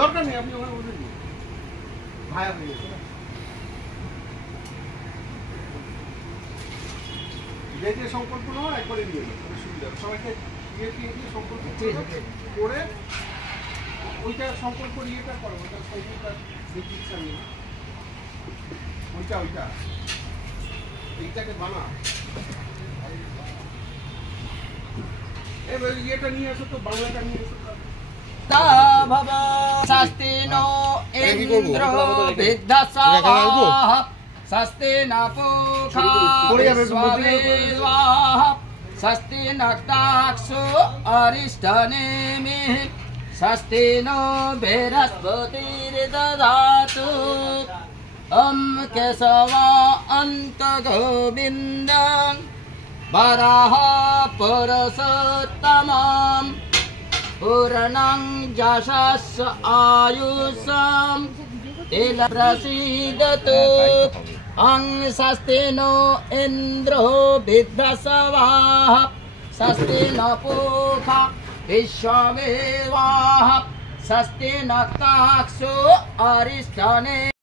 দরকার নেই, আপনি ওখানে বলে দিন ভাইয়া হয়ে গেছে না, যে যে সংকল্প নেওয়ার একবারে নিয়ে নেবে, সুবিধা সবাইকে দিয়ে সংকল্প করে ওইটা সংকল্প ইয়েটা করো, ওইটা সংকল্পটা চিকিৎসা নিয়ে ওইটা এইটাকে বানা এবার ইয়েটা নিয়ে আসো তো, বাংলাটা নিয়ে এসো। स्वस्ति नो इंद्रो विद्यासवाः स्वस्ति न पूषा विश्ववेदाः स्वस्ति नक्ताक्षो अरिष्टनेमिः स्वस्ति नो बृहस्पतिर्दधातु ॐ केशवा अन्त गोविन्दं वराह पुरुषोत्तमम् पूर्णं यशस् आयुषं तिल प्रसीदतु अं स्वस्ति नो इन्द्रो विद्यासवाः स्वस्ति न पूषा विश्ववेदाः स्वस्ति नक्ताक्षो अरिष्टनेमिः